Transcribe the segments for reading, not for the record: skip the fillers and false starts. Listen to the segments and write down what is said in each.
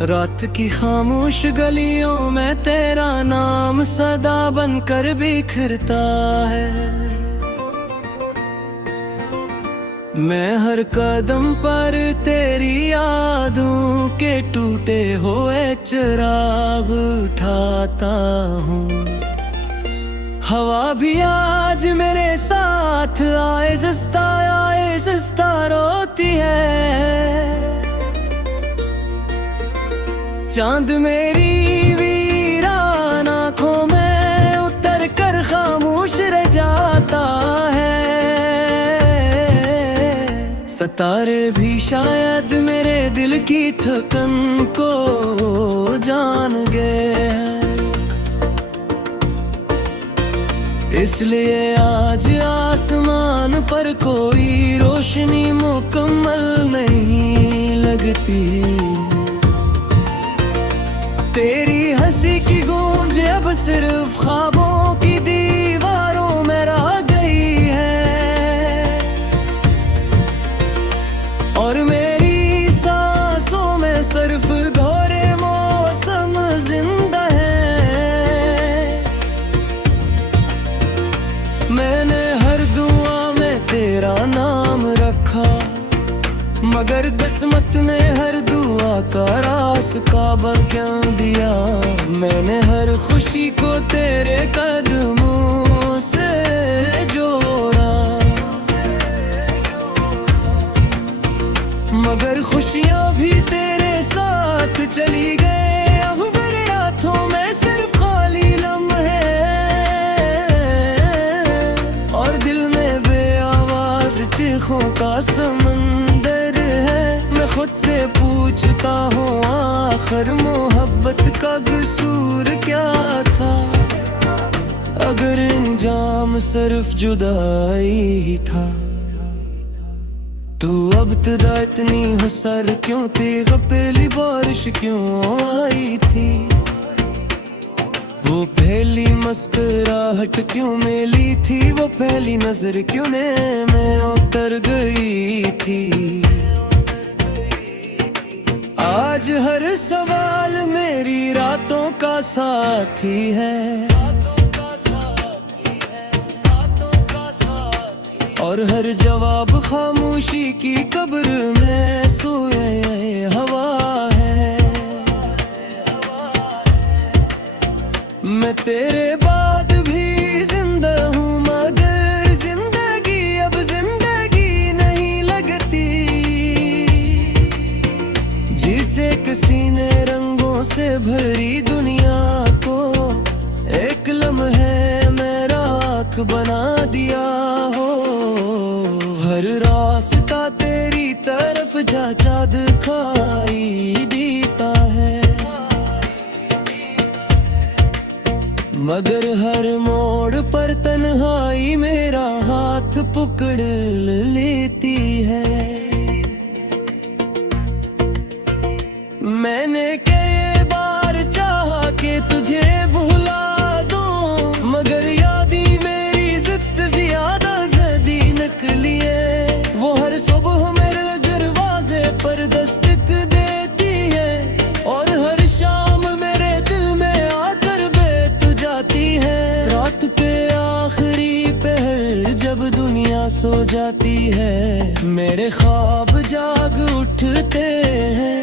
रात की खामोश गलियों में तेरा नाम सदा बनकर बिखरता है। मैं हर कदम पर तेरी यादों के टूटे हुए चिराग उठाता हूँ। हवा भी आज मेरे साथ आए सस्ता रोती है। चांद मेरी वीरान आँखों में उतर कर खामोश रह जाता है। सितारे भी शायद मेरे दिल की थकन को जान गए हैं। इसलिए आज आसमान पर कोई रोशनी मुकम्मल नहीं लगती। तेरी हंसी की गूंज अब सिर्फ ख्वाबों की दीवारों में रह गई है। और मेरी सांसों में सिर्फ दोहरे मौसम जिंदा है। मैंने हर दुआ में तेरा नाम रखा, मगर किस्मत ने हर दुआ का रास्ता क्यों दिया। मैंने हर खुशी को तेरे कदमों से जोड़ा, मगर खुशियाँ भी तेरे साथ चली गए। अब मेरे हाथों में सिर्फ खाली लम्हे और दिल में बेआवाज चीखों का समंदर है। मैं खुद से पूछता हूँ आखिर मोहब्बत का कसूर क्या था, अगर इंजाम सिर्फ जुदाई ही था। तू अब तदा इतनी हो सर क्यों थी, पहली बारिश क्यों आई थी। वो पहली मुस्कुराहट क्यों मिली थी, वो पहली नजर क्यों ने मैं उतर गई थी। आज हर सवाल मेरी रातों का साथी है, और हर जवाब खामोशी की कब्र में सोए हवा है। मैं तेरे बाद भी जिंदा हूँ, मगर जिंदगी अब जिंदगी नहीं लगती। जिसे किसी ने रंगों से भरी दुनिया को एक लम्हे में राख बना दिया हो। हर रास्ता तेरी तरफ जा दिखाई देता है, मगर हर मोड़ पर तन्हाई मेरा हाथ पकड़ लेती है। मैंने कई बार चाहा कि तुझे भुला दूं, मगर यादें मेरी जिद से ज्यादा ज़िद्दी निकली है। वो हर सुबह मेरे दरवाजे पर दस्तक देती है, और हर शाम मेरे दिल में आकर बैठ जाती है। रात पे आखिरी पहर जब दुनिया सो जाती है, मेरे ख्वाब जाग उठते हैं।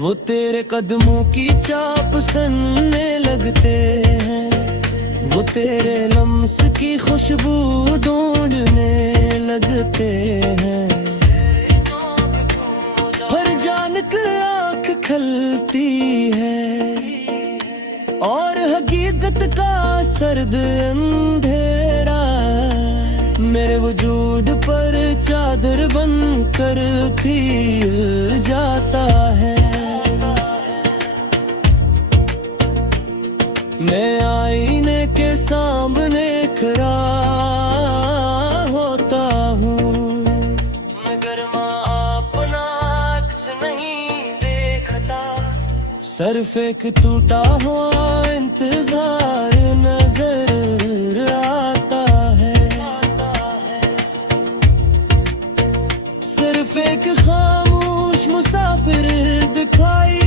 वो तेरे कदमों की चाप सुनने लगते हैं, वो तेरे लम्स की खुशबू ढूंढने लगते हैं। हर जान की आँख खलती है, और हकीकत का सर्द अंधेरा मेरे वजूद पर चादर बनकर फैल जाता है। मैं आईने के सामने खड़ा होता हूँ, मगर मैं अपना अक्स नहीं देखता। सिर्फ एक टूटा हुआ इंतजार नजर आता है। सिर्फ एक खामोश मुसाफिर दिखाई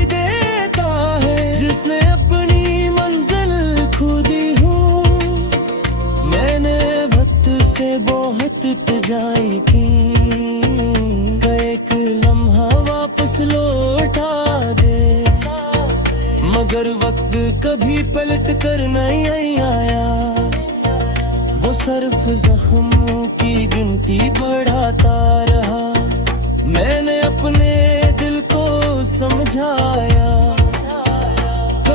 मगर वक्त कभी पलट कर नहीं आया। वो सिर्फ जख्मों की गिनती बढ़ाता रहा। मैंने अपने दिल को समझाया,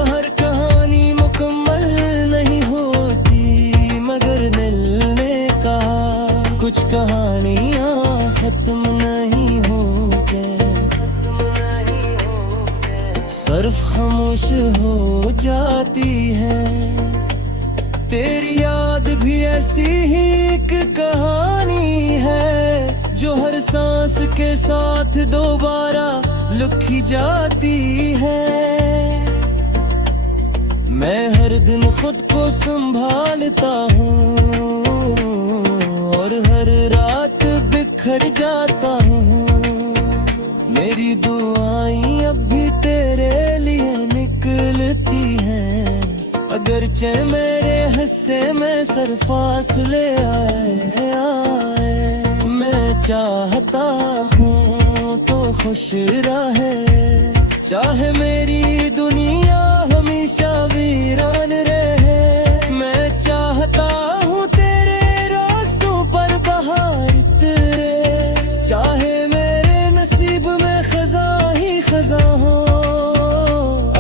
हर कहानी मुकम्मल नहीं होती, मगर दिल ने कहा कुछ कहानियाँ खत्म नहीं होते, सिर्फ खामोश हो जाती है। तेरी याद भी ऐसी ही एक कहानी है, जो हर सांस के साथ दोबारा लिखी जाती है। मैं हर दिन खुद को संभालता हूँ और हर रात बिखर जाता हूँ। मेरी दुआएं अब भी तेरे लिए निकलती हैं, अगरचे मेरे हिस्से में सर फासले आए। मैं चाहता हूँ तो खुश रहे, चाहे मेरी दुनिया हमेशा वीरान रहे। मैं चाहता हूँ तेरे रास्तों पर बहार तेरे, चाहे मेरे नसीब में खजा ही खजा हो।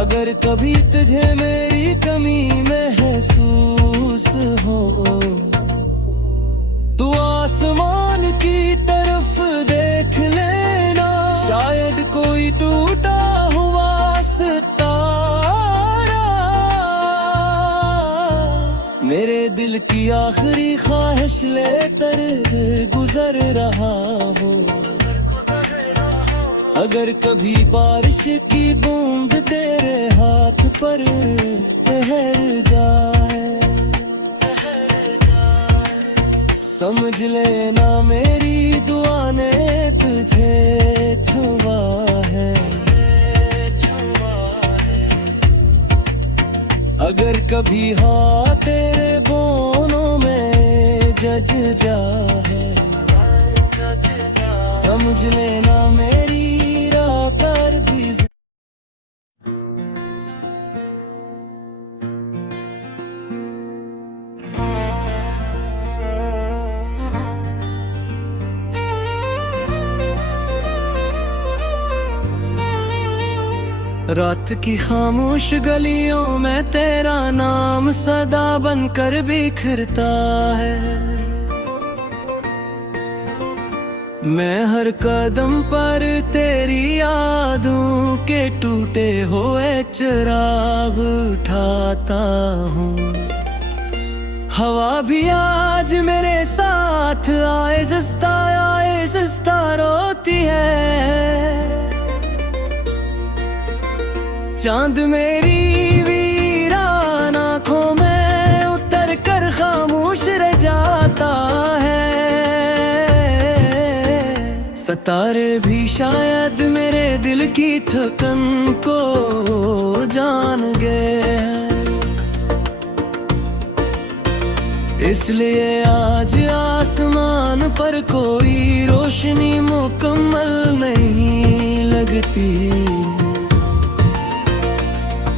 अगर कभी तुझे मेरी कमी महसूस हो, तू आसमान की तरफ देख लेना, शायद कोई टूटा हुआ सितारा मेरे दिल की आखिरी ख्वाहिश लेकर गुजर रहा हो। अगर कभी बारिश की बूंद तेरे हाथ पर ठहर जाए, समझ लेना मेरी दुआ ने तुझे छुआ है। अगर कभी हाँ तेरे बोनों में जज जाए, समझ लेना मेरी राह पर भी। रात की खामोश गलियों में तेरा नाम सदा बनकर बिखरता है। मैं हर कदम पर तेरी यादों के टूटे हुए चिराग उठाता हूँ। हवा भी आज मेरे साथ आए सस्ता रोती है। चांद मेरी वीरान आँखों में उतर कर खामोश रह जाता है। सितारे भी शायद मेरे दिल की थकन को जान गए हैं, इसलिए आज आसमान पर कोई रोशनी मुकम्मल नहीं लगती।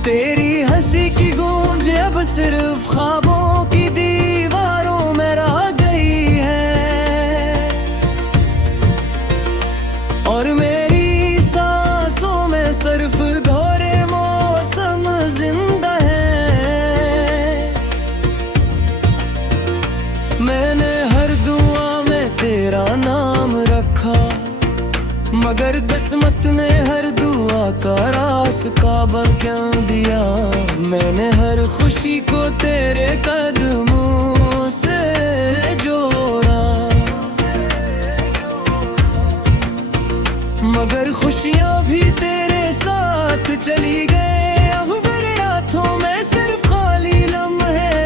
तेरी हंसी की गूंज अब सिर्फ ख्वाबों की दीवारों में रह गई है, और मेरी सांसों में सिर्फ दोहरे मौसम जिंदा है। मैंने हर दुआ में तेरा नाम रखा, मगर किस्मत ने हर दुआ का रास्ता क्यों दिया। मैंने हर खुशी को तेरे कदमों से जोड़ा, मगर खुशियाँ भी तेरे साथ चली गए। अब मेरे हाथों में सिर्फ खाली लम्हे,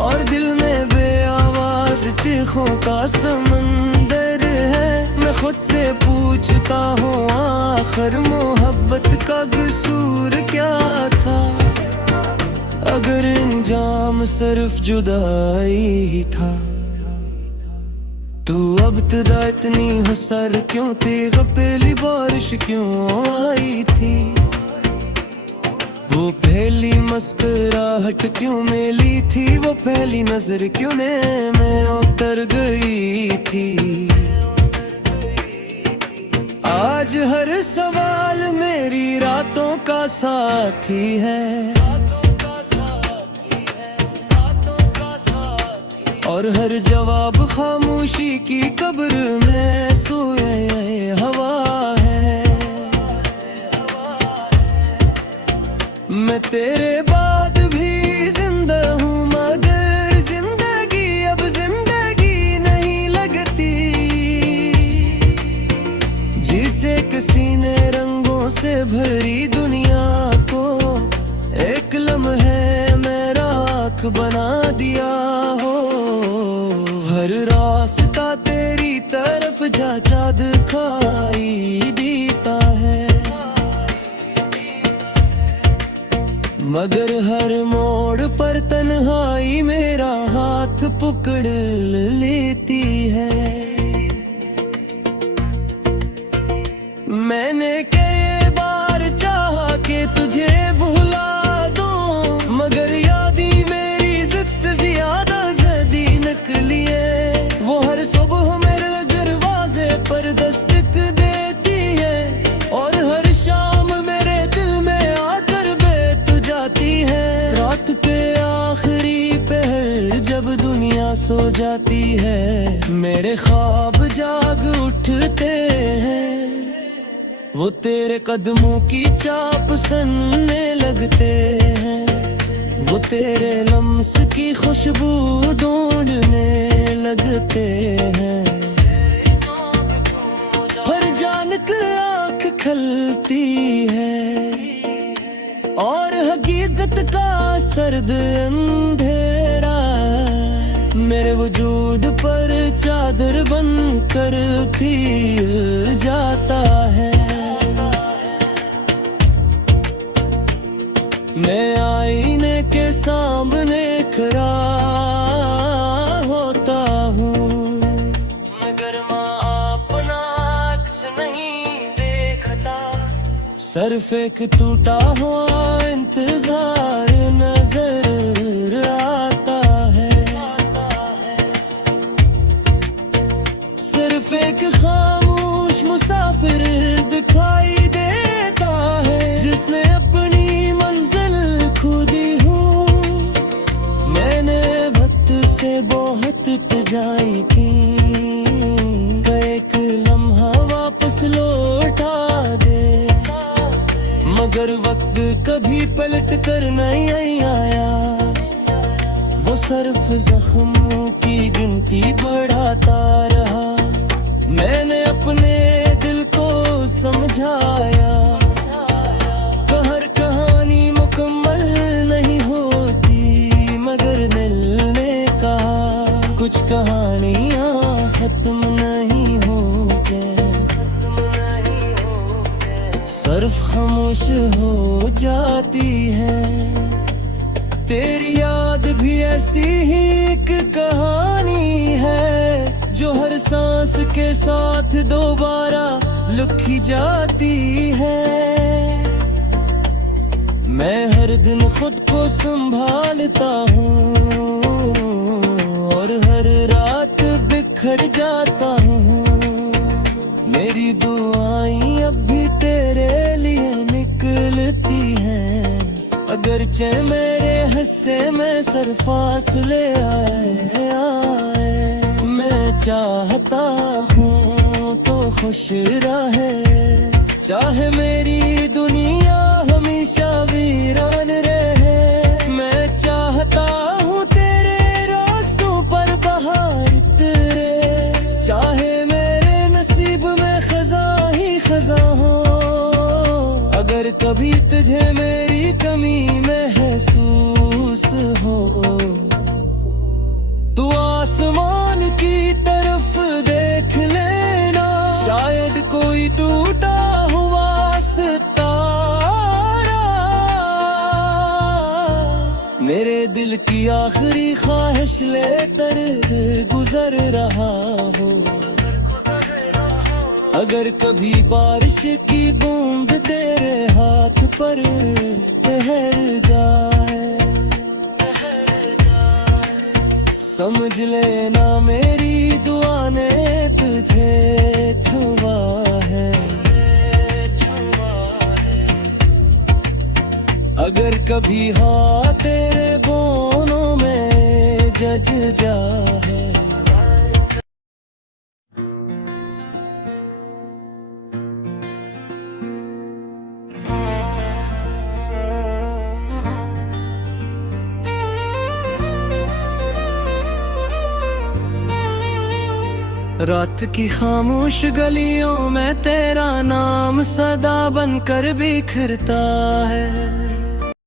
और दिल में बेआवाज चीखों का समंदर है। मैं खुद से पूछता हूँ आखिर मोहब्बत का कसूर क्या था, अगर इंजाम सिर्फ जुदाई ही था। तू अब तदा इतनी हो सर क्यों थी, पहली बारिश क्यों आई थी। वो पहली मुस्कुराहट क्यों मिली थी, वो पहली नजर क्यों ने मैं उतर गई थी। आज हर सवाल मेरी रातों का साथी है, और हर जवाब खामोशी की कब्र में सोए हवा है। मैं तेरे बाद भी जिंदा हूँ, मगर जिंदगी अब जिंदगी नहीं लगती। जिसे किसी ने रंगों से भरी दुनिया को एक लम्हे में राख बना दिया हो। हर रास्ता तेरी तरफ जा दिखाई देता है, मगर हर मोड़ पर तन्हाई मेरा हाथ पकड़ लेती है। मैंने कई बार चाहा कि तुझे भुला दूं, मगर यादें मेरी जिद से ज्यादा ज़िद्दी निकली है। वो हर सुबह मेरे दरवाजे पर दस्तक देती है, और हर शाम मेरे दिल में आकर बैठ जाती है। रात के आखिरी पहर जब दुनिया सो जाती है, मेरे ख्वाब जाग उठते हैं। वो तेरे कदमों की चाप सुनने लगते हैं, वो तेरे लम्स की खुशबू ढूंढने लगते हैं। हर जान की आँख खलती है, और हकीकत का सर्द अंधेरा मेरे वजूद पर चादर बनकर फैल जाता है। मैं आईने के सामने खड़ा होता हूँ, मगर मैं अपना अक्स नहीं देखता। सिर्फ एक टूटा हुआ इंतजार नजर आता है, सिर्फ एक खामोश मुसाफिर दिखाई देता है, जिसने अपनी खुदी हूँ। मैंने वक्त से बहुत तजाई की, एक लम्हा वापस लौटा दे, मगर वक्त कभी पलट कर नहीं आया। वो सिर्फ जख्मों की गिनती बढ़ाता रहा। मैंने अपने दिल को समझाया, कुछ कहानियाँ खत्म नहीं होते, सिर्फ खामोश हो जाती है। तेरी याद भी ऐसी ही एक कहानी है, जो हर सांस के साथ दोबारा लिखी जाती है। मैं हर दिन खुद को संभालता हूँ, और हर रात बिखर जाता हूँ। मेरी दुआएं अब भी तेरे लिए निकलती हैं, अगरचे मेरे हिस्से में सर फासले आए। मैं चाहता हूँ तो खुश रहे, चाहे मेरी दुनिया हमेशा वीरान रहे। मैं चाहता हूँ तेरे रास्तों पर बहार तेरे, चाहे मेरे नसीब में खजा ही खजा हो। अगर कभी तुझे मेरी कमी महसूस हो, तू आसमान की तरफ देख लेना, शायद कोई टूटा हुआ सितारा मेरे दिल की आखिरी ख्वाहिश लेकर गुजर रहा हो। अगर कभी बारिश की बूंद तेरे हाथ पर ठहर जाए। समझ लेना मेरी दुआ ने तुझे छुआ है। अगर कभी हाँ तेरे बोनों में जज जाए। रात की खामोश गलियों में तेरा नाम सदा बनकर बिखरता है।